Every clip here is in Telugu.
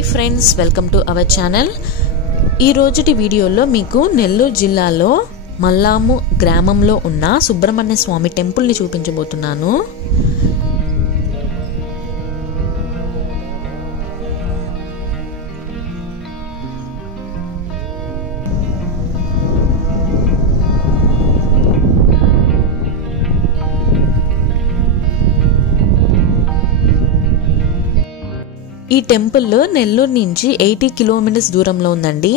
Hi friends, welcome to our channel. ఈ రోజుటి వీడియోలో మీకు నెల్లూరు జిల్లాలో మల్లాము గ్రామంలో ఉన్న సుబ్రహ్మణ్య స్వామి టెంపుల్ని చూపించబోతున్నాను. ఈ టెంపుల్ నెల్లూరు నుంచి 80 కిలోమీటర్స్ దూరంలో ఉందండి.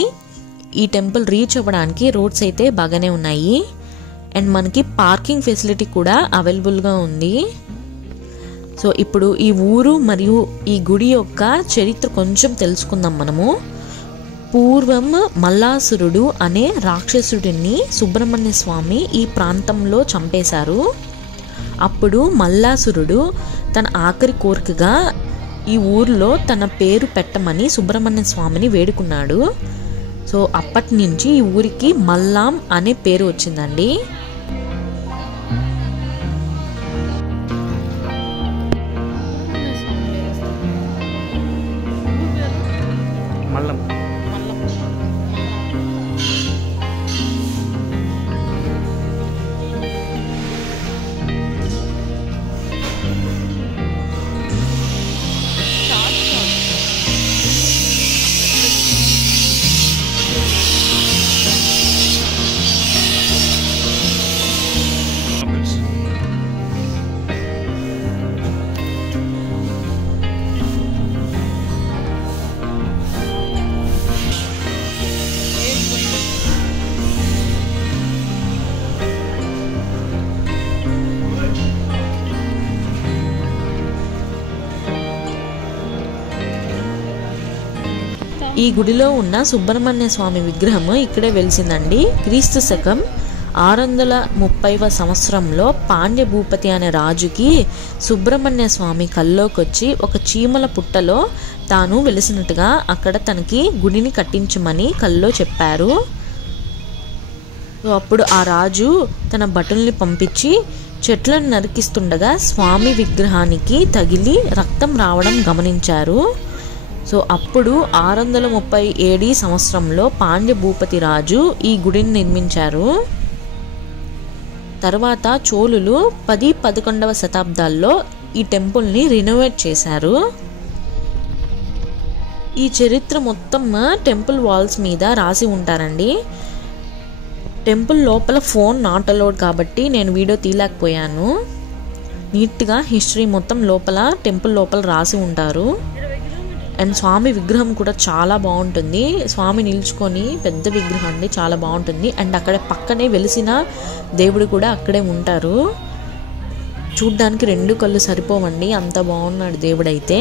ఈ టెంపుల్ రీచ్ అవ్వడానికి రోడ్స్ అయితే బాగానే ఉన్నాయి అండ్ మనకి పార్కింగ్ ఫెసిలిటీ కూడా అవైలబుల్గా ఉంది. సో ఇప్పుడు ఈ ఊరు మరియు ఈ గుడి యొక్క చరిత్ర కొంచెం తెలుసుకుందాం మనము. పూర్వం మల్లాసురుడు అనే రాక్షసుడిని సుబ్రహ్మణ్య స్వామి ఈ ప్రాంతంలో చంపేశారు. అప్పుడు మల్లాసురుడు తన ఆఖరి కోరికగా ఈ ఊర్లో తన పేరు పెట్టమని సుబ్రహ్మణ్య స్వామిని వేడుకున్నాడు. సో అప్పటి నుంచి ఈ ఊరికి మల్లాం అనే పేరు వచ్చిందండి. ఈ గుడిలో ఉన్న సుబ్రహ్మణ్య స్వామి విగ్రహం ఇక్కడే వెలిసిందండి. క్రీస్తు శకం 630వ సంవత్సరంలో పాండ్య భూపతి అనే రాజుకి సుబ్రహ్మణ్య స్వామి కల్లోకొచ్చి ఒక చీమల పుట్టలో తాను వెలిసినట్టుగా అక్కడ తనకి గుడిని కట్టించమని కల్లో చెప్పారు. అప్పుడు ఆ రాజు తన భటుల్ని పంపించి చెట్లను నరికిస్తుండగా స్వామి విగ్రహానికి తగిలి రక్తం రావడం గమనించారు. సో అప్పుడు 637 సంవత్సరంలో పాండ్య భూపతి రాజు ఈ గుడిని నిర్మించారు. తర్వాత చోళులు 10-11వ శతాబ్దాల్లో ఈ టెంపుల్ని రినోవేట్ చేశారు. ఈ చరిత్ర మొత్తం టెంపుల్ వాల్స్ మీద రాసి ఉంటారండి. టెంపుల్ లోపల ఫోన్ నాట్ అలౌడ్ కాబట్టి నేను వీడియో తీయలేకపోయాను. నీట్గా హిస్టరీ మొత్తం లోపల టెంపుల్ లోపల రాసి ఉంటారు. అండ్ స్వామి విగ్రహం కూడా చాలా బాగుంటుంది. స్వామి నిల్చుకొని పెద్ద విగ్రహం అండి, చాలా బాగుంటుంది. అండ్ అక్కడ పక్కనే వెలిసిన దేవుడు కూడా అక్కడే ఉంటారు. చూడ్డానికి 2 కళ్ళు సరిపోవండి, అంత బాగున్నాడు దేవుడైతే.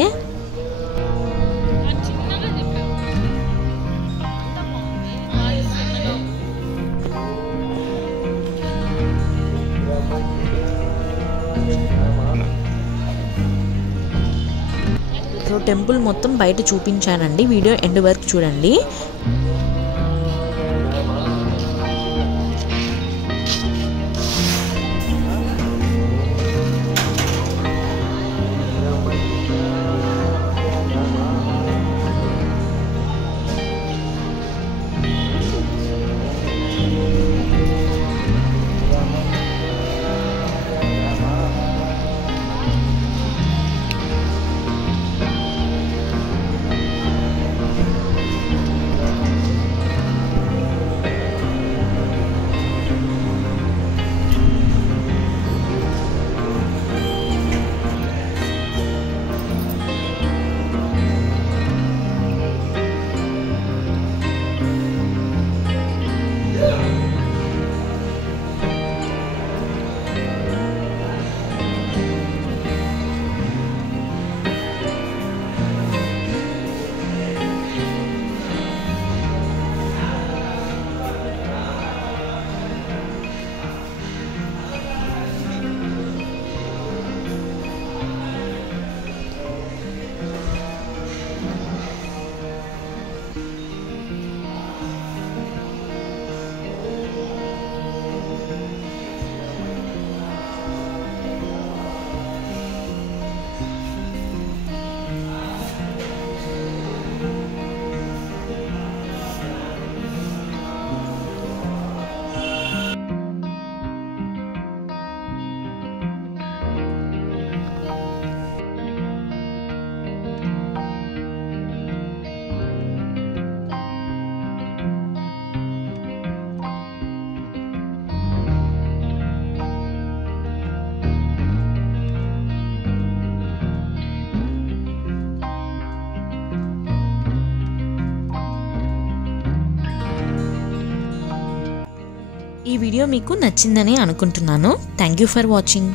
సో టెంపుల్ మొత్తం బయట చూపించానండి, వీడియో ఎండ్ వరకు చూడండి. వీడియో మీకు నచ్చిందని అనుకుంటున్నాను. Thank you for watching.